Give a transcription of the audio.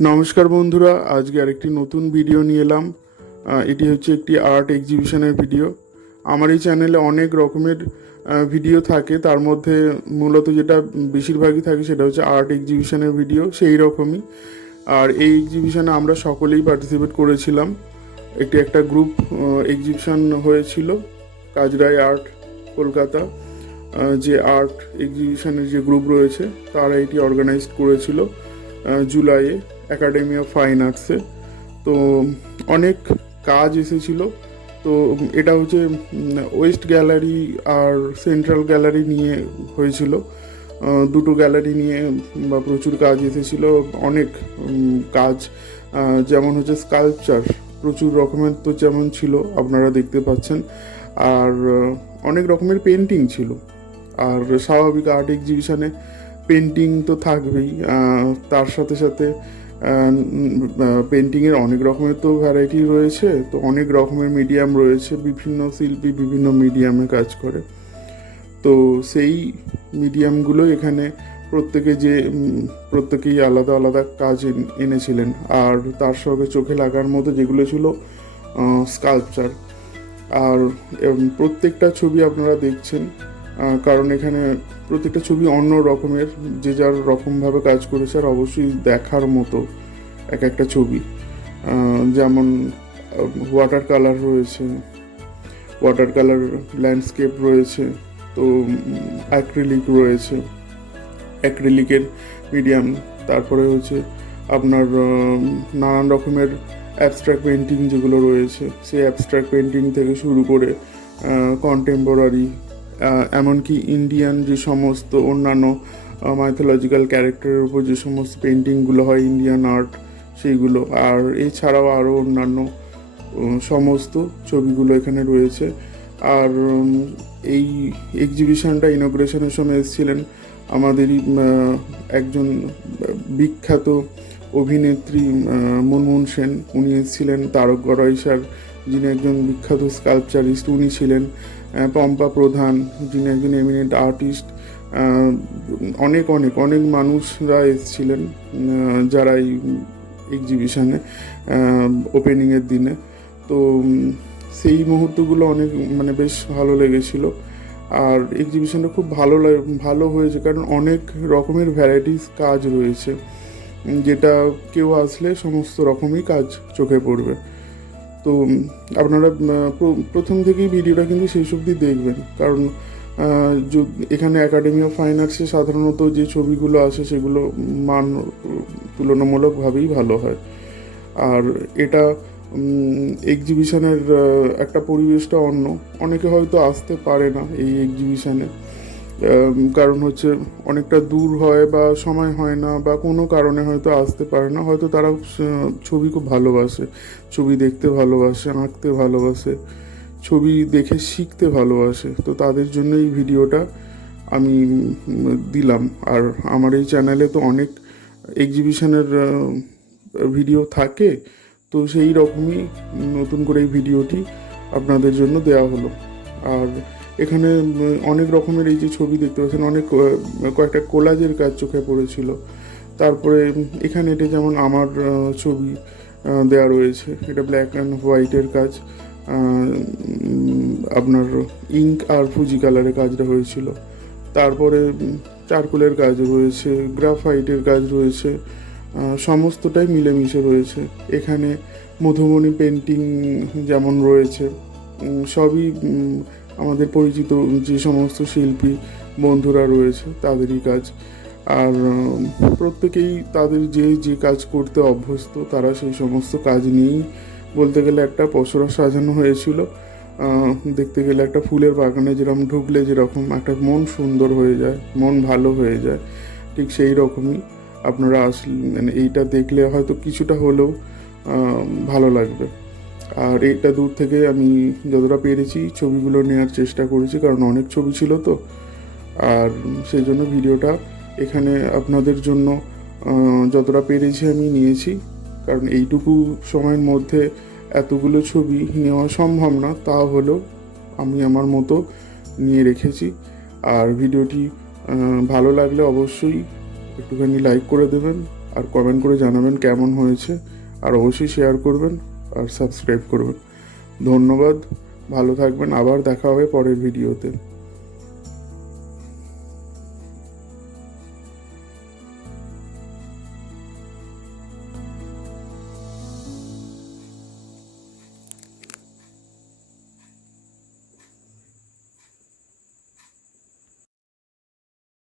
নমস্কার বন্ধুরা, আজকে আরেকটি নতুন ভিডিও নিয়ে এলাম। এটি হচ্ছে একটি আর্ট এক্সিবিশনের ভিডিও আমার এই চ্যানেলে অনেক রকমের ভিডিও থাকে। তার মধ্যে মূলত যেটা বেশিরভাগই থাকে সেটা হচ্ছে আর্ট এক্সিবিশনের ভিডিও সেই রকমই। আর এই এক্সিবিশনে আমরা সকলেই পার্টিসিপেট করেছিলাম। একটি একটা গ্রুপ এক্সিবিশন হয়েছিল, কাজরাই আর্ট কলকাতা। যে আর্ট এক্সিবিশনের যে গ্রুপ রয়েছে, তারা এটি অর্গানাইজ করেছিল। জুলাইয়ে একাডেমি অফ ফাইন আর্টসে তো অনেক কাজ এসেছিল। তো এটা হচ্ছে ওয়েস্ট গ্যালারি আর সেন্ট্রাল গ্যালারি নিয়ে হয়েছিল। দুটো গ্যালারি নিয়ে বা প্রচুর কাজ এসেছিল। অনেক কাজ। যেমন হচ্ছে স্কাল্পচার প্রচুর রকমের তো যেমন ছিল, আপনারা দেখতে পাচ্ছেন। আর অনেক রকমের পেন্টিং ছিল। আর স্বাভাবিক আর্ট এক্সিবিশনে পেন্টিং তো থাকবেই তার সাথে সাথে পেন্টিংয়ের অনেক রকমের তো ভ্যারাইটি রয়েছে, তো অনেক রকমের মিডিয়াম রয়েছে, বিভিন্ন শিল্পী বিভিন্ন মিডিয়ামে কাজ করে। তো সেই মিডিয়ামগুলো এখানে প্রত্যেকে যে প্রত্যেকেই আলাদা আলাদা কাজ এন- এনেছিলেন। আর তার সঙ্গে চোখে লাগার মতো যেগুলো ছিল স্কাল্পচার আর প্রত্যেকটা ছবি আপনারা দেখছেন কারণ এখানে প্রত্যেকটা ছবি অন্য রকমের, যে যার রকমভাবে কাজ করেছে আর অবশ্যই দেখার মতো এক একটা ছবি। যেমন ওয়াটার কালার রয়েছে ওয়াটার কালার ল্যান্ডস্কেপ রয়েছে, তো অ্যাক্রিলিক রয়েছে অ্যাক্রিলিকের মিডিয়াম তারপরে হচ্ছে আপনার নানান রকমের অ্যাবস্ট্রাক্ট পেন্টিং যেগুলো রয়েছে, সেই অ্যাবস্ট্রাক্ট পেন্টিং থেকে শুরু করে কন্টেম্পোরারি এমনকি ইন্ডিয়ান যে সমস্ত অন্যান্য মাইথোলজিক্যাল ক্যারেক্টারের উপর যে সমস্ত পেন্টিংগুলো হয় ইন্ডিয়ান আর্ট সেইগুলো। আর এছাড়াও আরও অন্যান্য সমস্ত ছবিগুলো এখানে রয়েছে। আর এই এক্সিবিশনটা ইনোগ্রেশনের সময় এসেছিলেন আমাদেরই একজন বিখ্যাত অভিনেত্রী মনমোহন সেন। উনি এসেছিলেন তারক গড়াইসার যিনি একজন বিখ্যাত স্কাল্পচারিস্ট উনি ছিলেন। পম্পা প্রধান, যিনি একজন এমিনেন্ট আর্টিস্ট অনেক অনেক অনেক মানুষরা এসেছিলেন যারা এই এক্সিবিশনে ওপেনিংয়ের দিনে। তো সেই মুহূর্তগুলো অনেক মানে বেশ ভালো লেগেছিল। আর এক্সিবিশনটা খুব ভালো ভালো হয়েছে, কারণ অনেক রকমের ভ্যারাইটিস কাজ রয়েছে। যেটা কেউ আসলে সমস্ত রকমই কাজ চোখে পড়বে। তো আপনারা প্রথম থেকেই ভিডিওটা কিন্তু শেষ অবধি দেখবেন। কারণ এখানে একাডেমি অফ ফাইন আর্টসে সাধারণত যে ছবিগুলো আসে সেগুলো মান, তুলনামূলকভাবেই ভালো হয়। আর এটা এক্সিবিশনের একটা পরিবেশটা অন্য। অনেকে হয়তো আসতে পারে না এই এক্সিবিশনে কারণ হচ্ছে অনেকটা দূর হয় বা সময় হয় না বা কোনো কারণে হয়তো আসতে পারে না। হয়তো তারা ছবি খুব ভালোবাসে, ছবি দেখতে ভালোবাসে, আঁকতে ভালোবাসে, ছবি দেখে শিখতে ভালোবাসে। তো তাদের জন্য এই ভিডিওটা আমি দিলাম। আর আমার এই চ্যানেলে তো অনেক এক্সিবিশনের ভিডিও থাকে। তো সেই রকমই নতুন করে এই ভিডিওটি আপনাদের জন্য দেওয়া হলো। আর এখানে অনেক রকমের এই যে ছবি দেখতে পাচ্ছেন, অনেক কয়েকটা কোলাজের কাজ চোখে পড়েছিল। তারপরে এখানে এটা যেমন আমার ছবি দেওয়া রয়েছে, এটা ব্ল্যাক অ্যান্ড হোয়াইটের কাজ আপনার ইঙ্ক আর ফুজি কালারের কাজটা হয়েছিল। তারপরে চারকোলের কাজ রয়েছে গ্রাফাইটের কাজ রয়েছে সমস্তটাই মিলেমিশে রয়েছে। এখানে মধুবনী পেন্টিং যেমন রয়েছে সবই আমাদের পরিচিত যে সমস্ত শিল্পী বন্ধুরা রয়েছে, তাদেরই কাজ। আর প্রত্যেকেই তাদের যে যে কাজ করতে অভ্যস্ত, তারা সেই সমস্ত কাজ নিয়েই বলতে গেলে একটা পসরা সাজানো হয়েছিল। দেখতে গেলে একটা ফুলের বাগানে যেরকম ঢুকলে যেরকম একটা মন সুন্দর হয়ে যায়, মন ভালো হয়ে যায়, ঠিক সেই রকমই। আপনারা আসলে মানে এইটা দেখলে হয়তো কিছুটা হলেও ভালো লাগবে। আর এটা দূর থেকে আমি যতটা পেরেছি ছবিগুলো নেওয়ার চেষ্টা করেছি, কারণ অনেক ছবি ছিল তো। আর সেই জন্য ভিডিওটা এখানে আপনাদের জন্য যতটা পেরেছি আমি নিয়েছি। কারণ এইটুকু সময়ের মধ্যে এতগুলো ছবি নেওয়া সম্ভব না, তা হলেও আমি আমার মতো নিয়ে রেখেছি। আর ভিডিওটি ভালো লাগলে অবশ্যই একটুখানি লাইক করে দেবেন, আর কমেন্ট করে জানাবেন কেমন হয়েছে, আর অবশ্যই শেয়ার করবেন। আর সাবস্ক্রাইব করবেন ধন্যবাদ ভালো থাকবেন আবার দেখা হবে পরের ভিডিওতে